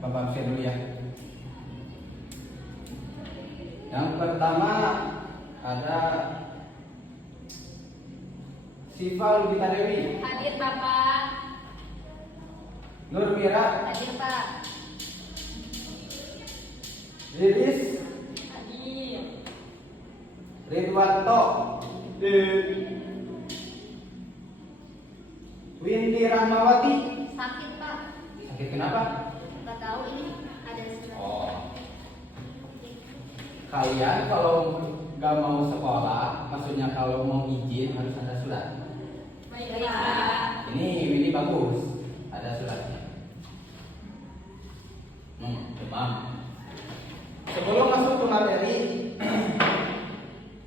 Bapak share dulu ya. Yang pertama ada Siva Lubita Dewi. Hadir Bapak. Nur Mira. Hadir Pak. Lilis. Hadir. Ridwanto. Windy Rahmawati. Sakit Pak. Sakit kenapa? Nggak tahu ini ada surat. Oh. Kalian kalau nggak mau sekolah, maksudnya kalau mau izin harus ada surat. Baik Pak. Ini Windy bagus, ada suratnya. Demam. Sebelum masuk ke materi,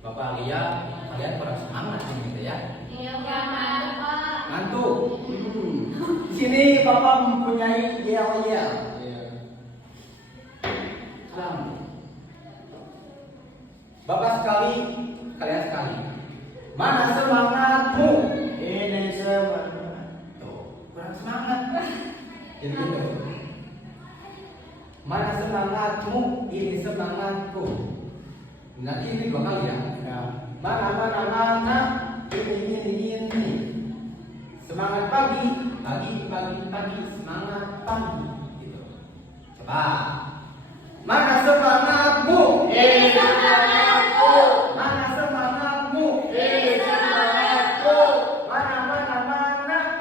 Bapak lihat kalian kurang semangat gitu ya. Iya Pak. Ngantuk. Sini Bapak mempunyai yel-yel. Bapak sekali, kalian sekali. Mana semangatmu? Ini semangat. Tuh, kurang semangat. Jadi gitu. Mana semangatmu? Ini semangatku. Nanti ini dua kali ya. Mana. Ini. Semangat pagi. Semangat pagi. Gitu. Coba. Mana semangatmu? Ini semangatku. Mana semangatmu? Ini semangatku. Mana.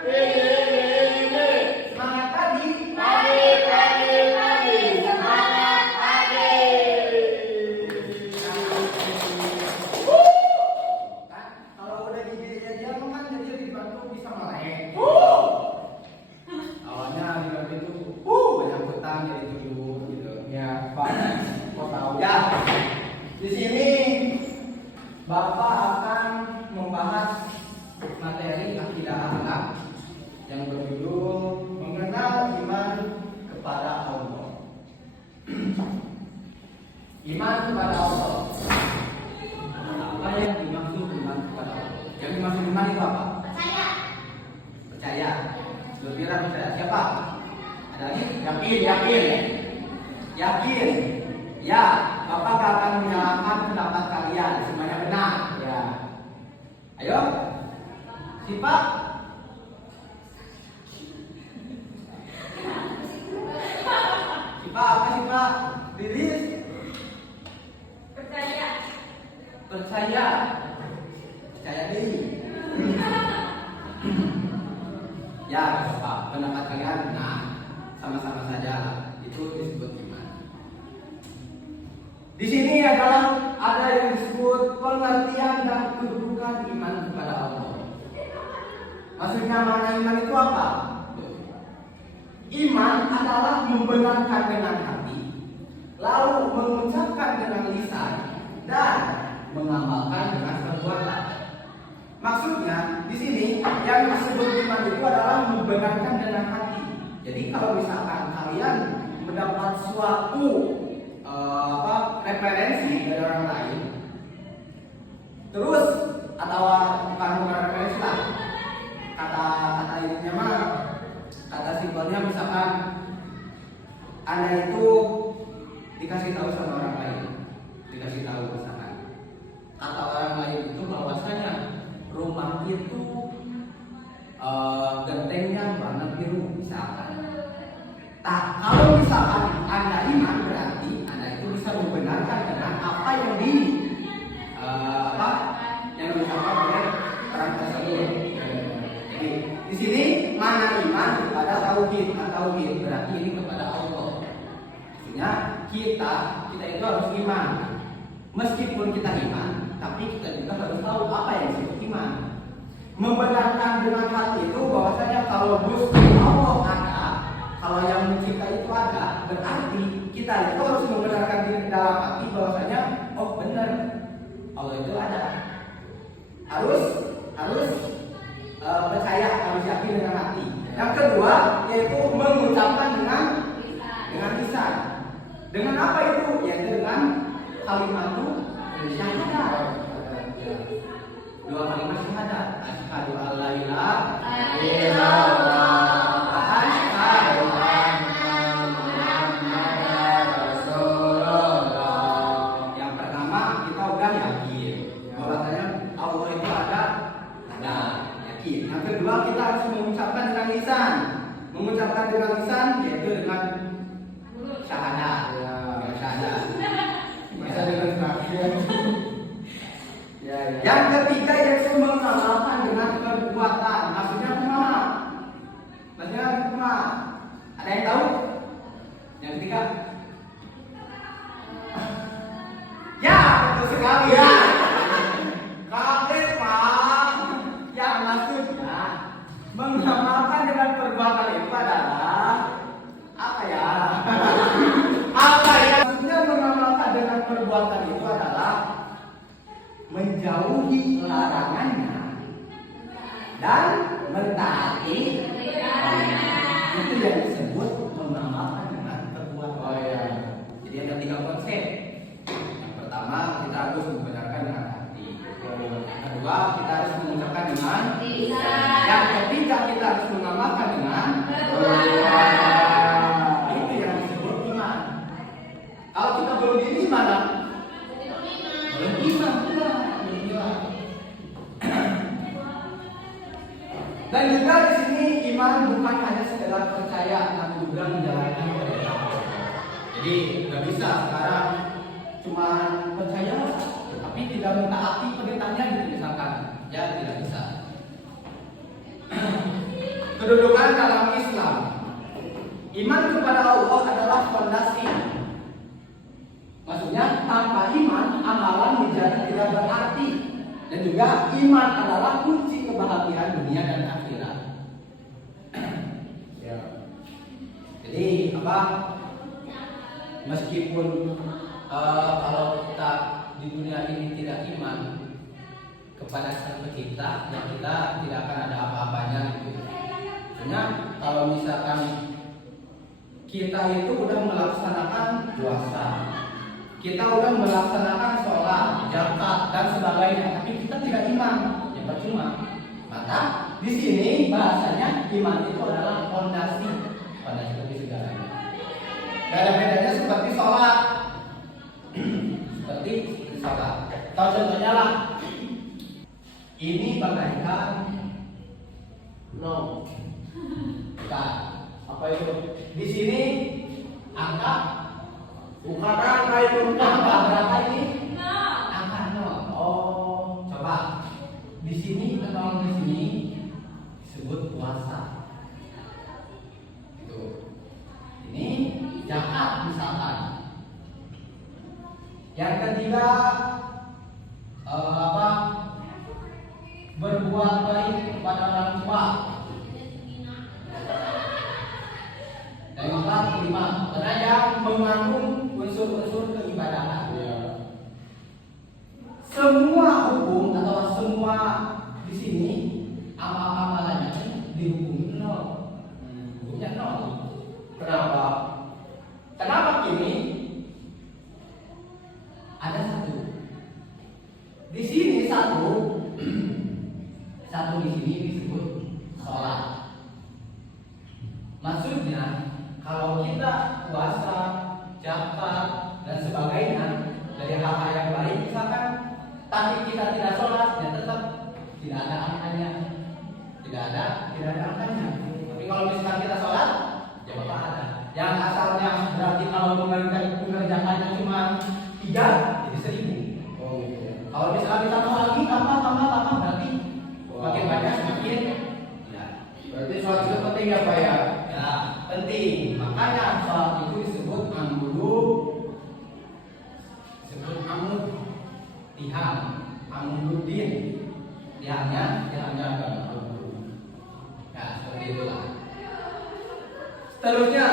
Ini. Semangat pagi. Pagi. Semangat pagi. Kan kalau udah dia kan jadi dibantu bisa melek. Awalnya dibantu itu banyak hutang jadi dulu gitu. Ya, Pak. Kok tahu ya? Di sini Bapak akan membahas materi akidah akhlak yang berjudul mengenal iman kepada Allah. Iman kepada Allah. Apa yang dimaksud iman kepada Allah? Yang dimaksud iman itu apa? Percaya. Percaya. Lebih percaya. Siapa? Ada lagi? Yakin. Ya, Bapak gak akan menyalahkan pendapat kalian. Semuanya benar. Ya. Ayo. Siapa? Siapa? Apa Siapa? Lilis? Percaya. Percaya diri. Ya, Bapak, pendapat kalian benar. Sama-sama saja. Itu disebut iman. Di sini adalah ada yang disebut pengertian dan kedudukan iman kepada Allah. Maksudnya makna iman itu apa? Iman adalah membenarkan dengan hati, lalu mengucapkan dengan lisan, dan mengamalkan dengan perbuatan. Maksudnya di sini yang disebut iman itu adalah membenarkan dengan hati. Jadi kalau misalkan kalian mendapat suatu referensi dari orang lain, terus atau bukan referensi lah, kata ininya mah, kata simpelnya misalkan Anda itu dikasih tahu sama orang lain, dikasih tahu misalkan kata orang lain itu bahwasanya rumah itu gentengnya warna biru misalkan. Nah, kalau misalkan Anda iman berarti Anda itu bisa membenarkan dengan apa yang yang disampaikan oleh orang tersebut. Jadi di sini mana iman kepada tauhid. Tauhid berarti ini kepada Allah. Maksudnya kita itu harus iman. Meskipun kita iman, tapi kita juga harus tahu apa yang disebut iman. Membenarkan dengan hati itu bahwasanya kalau Gusti Allah ada, kalau yang mencipta itu ada, berarti kita itu harus membenarkan diri dalam hati bahwasanya oh benar Allah itu ada. Harus percaya, harus yakin dengan hati. Yang kedua yaitu mengucapkan dengan lisan. Dengan apa itu? Yaitu dengan kalimat syahadat. Dua kalimat syahadat. Asyhadu an la ilaha illallah wa asyhadu anna Yang ketiga yaitu mengamalkan dengan perbuatan. Maksudnya kumaha? Maksudnya kumaha? Ada yang tahu? Yang ketiga? Ya, betul sekali. Ya. Kaget Pak. Ya, maksudnya mengamalkan dengan perbuatan itu adalah apa ya? Apa ya? Maksudnya mengamalkan dengan perbuatan itu adalah menjauhi larangannya dan mentaati itu yang disebut mengamalkan dengan perbuatan. Oh ya. Jadi ada 3 konsep. Yang pertama kita harus membenarkan dengan hati. Yang kedua kita harus mengucapkan dengan lisan. Yang ketiga kita harus mengamalkan dengan perbuatan. Itu yang disebut iman. Kalau kita belum ini mana? Belum iman. Dan juga di sini iman bukan hanya sekedar percaya, namun juga menjalankan perintah. Jadi nggak bisa sekarang cuma percaya, tapi tidak mentaati perintahnya gitu misalkan, ya tidak bisa. Kedudukan dalam Islam, iman kepada Allah adalah fondasi. Maksudnya tanpa iman amalan menjadi tidak berarti. Dan juga iman adalah kunci kebahagiaan dunia dan akhirat. Ya. Jadi apa? Meskipun kalau kita di dunia ini tidak iman kepada Sang Pencipta, ya kita tidak akan ada apa-apanya gitu. Sebenarnya kalau misalkan kita itu udah melaksanakan puasa, kita udah melaksanakan sholat, zakat dan sebagainya, tapi kita tidak iman, ya percuma. Maka di sini bahasanya iman itu adalah fondasi dari segalanya. Gak ada bedanya seperti sholat, seperti sholat. Tahu contohnya lah, ini bagaikan no, bukan. Apa itu? Di sini angka. Bukan angka itu, angka berapa ini? Angka 0. Oh, coba. Di sini atau di sini disebut puasa. Itu. Ini zakat misalkan. Yang ketiga apa? Berbuat baik kepada orang tua. Dan yang kelima, karena yang mengandung unsur-unsur keibadahan. Ya. Semua hukum atau semua di sini amal-amalannya dihukumi 0. Hukumnya 0. Kenapa? Kenapa gini? Ada satu. Di sini satu di sini disebut sholat. Maksudnya kalau kita puasa, zakat dan sebagainya dari hal-hal yang baik misalkan, tapi kita tidak sholat, ya tetap tidak ada angkanya, tidak ada angkanya. Tapi kalau misalkan kita sholat, ya apa ada. Yang asalnya berarti kalau mengerjakannya cuma 3, jadi 1000. Oh gitu. Kalau misalkan kita mau lagi tambah berarti makin banyak semakin. Ya. Berarti sholat itu penting ya Pak ya? Ya, penting. Makanya sholat itu disebut amududin. Tihamnya agama. Nah, seperti itulah. Seterusnya,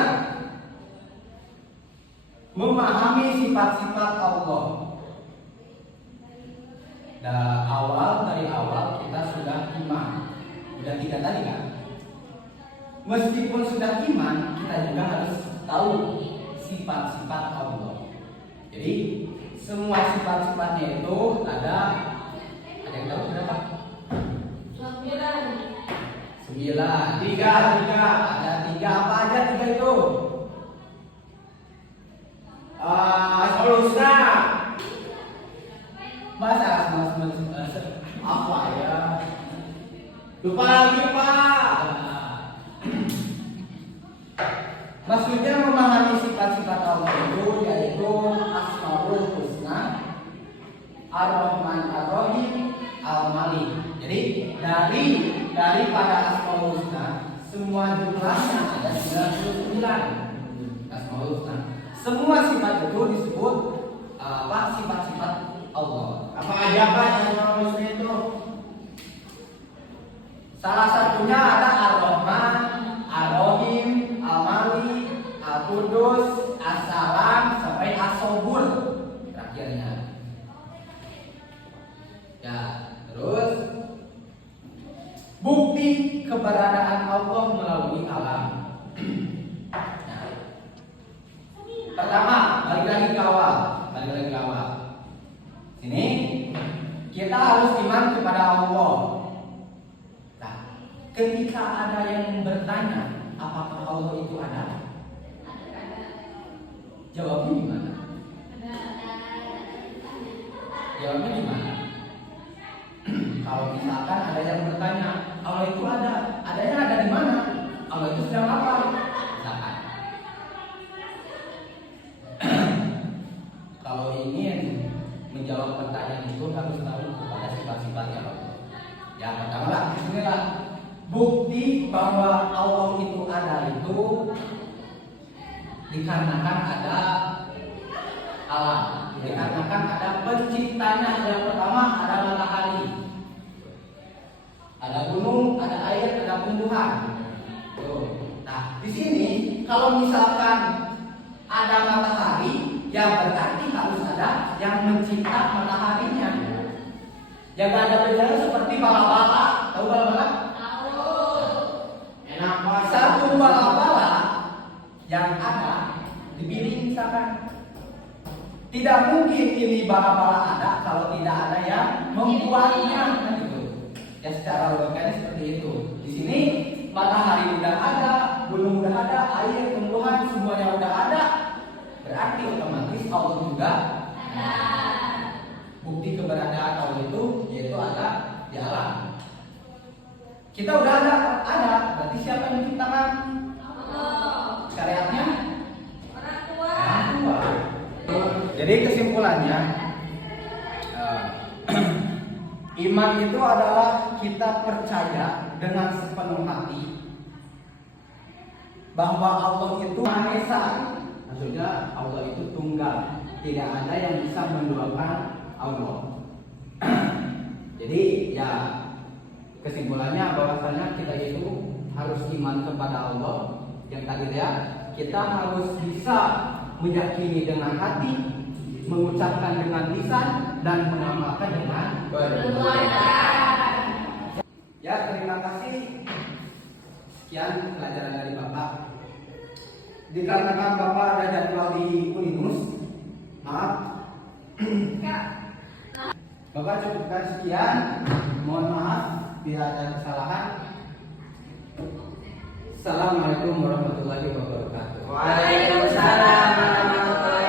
memahami sifat-sifat Allah. Dari awal kita sudah iman. Sudah 3 tadi kan? Meskipun sudah iman, kita juga harus tahu sifat-sifat Allah. Jadi semua sifat-sifatnya itu ada yang tahu berapa? 9. 3. Ada 3 apa aja 3 itu? Solusinya masa apa ya? Lupa lagi Pak. Maksudnya memahami sifat-sifat Allah itu yaitu Asmaul Husna, Ar-Rahman Ar-Rahim, 99. Asmaul Husna. Semua sifat itu disebut sifat-sifat Allah. Apa aja Pak Asmaul Husna itu? Salah satunya ada Ar-Rahman, Ar-Rahim, Al-Malik, Al-Qudus, As-Salam sampai As-Sobur terakhirnya. Ya, terus bukti keberadaan Allah melalui alam. Nah, pertama, balik lagi ke awal. Sini kita harus iman kepada Allah. Nah, ketika ada yang bertanya, apakah Allah itu ada? Jawabnya gimana? Jawabnya gimana? Kalau misalkan ada yang bertanya, Allah itu ada, adanya ada di mana? Allah itu sedang apa? Misalkan. Kalau ingin menjawab pertanyaan itu harus tahu kepada sifat-sifatnya Allah. Ya pertama lah, inilah bukti bahwa Allah itu ada itu dikarenakan ada alam, dikarenakan ada penciptanya. Yang pertama ada matahari, ada gunung, ada air, ada tumbuhan. Nah, di sini kalau misalkan ada matahari, yang berarti harus ada yang mencipta mataharinya. Yang gak ada bedanya seperti bala-bala. Tahu bala-bala? Tahu. Enak Pak. Satu bala-bala yang ada dipilih misalkan. Tidak mungkin ini bala-bala ada kalau tidak ada yang membuatnya, kan gitu. Ya secara logikanya seperti itu. Di sini matahari udah ada, gunung udah ada, air, tumbuhan semuanya udah ada. Berarti otomatis Allah juga ada. Bukti keberadaan Allah itu yaitu ada di alam. Kita udah ada. Berarti siapa yang menciptakan? Allah. Syariatnya? Orang tua. Orang tua. Jadi kesimpulannya, iman itu adalah kita percaya dengan sepenuh hati bahwa Allah itu Maha Esa. Maksudnya Allah itu tunggal, tidak ada yang bisa menduakan Allah. Jadi ya kesimpulannya bahwasanya kita itu harus iman kepada Allah. Yang tadi ya, kita harus bisa meyakini dengan hati, mengucapkan dengan lisan, dan mengamalkan dengan Perbuatan. Ya, terima kasih. Sekian pelajaran dari Bapak. Dikarenakan Bapak ada jadwal di Uninus, maaf. Bapak cukupkan sekian. Mohon maaf bila ada kesalahan. Assalamualaikum warahmatullahi wabarakatuh. Waalaikumsalam warahmatullahi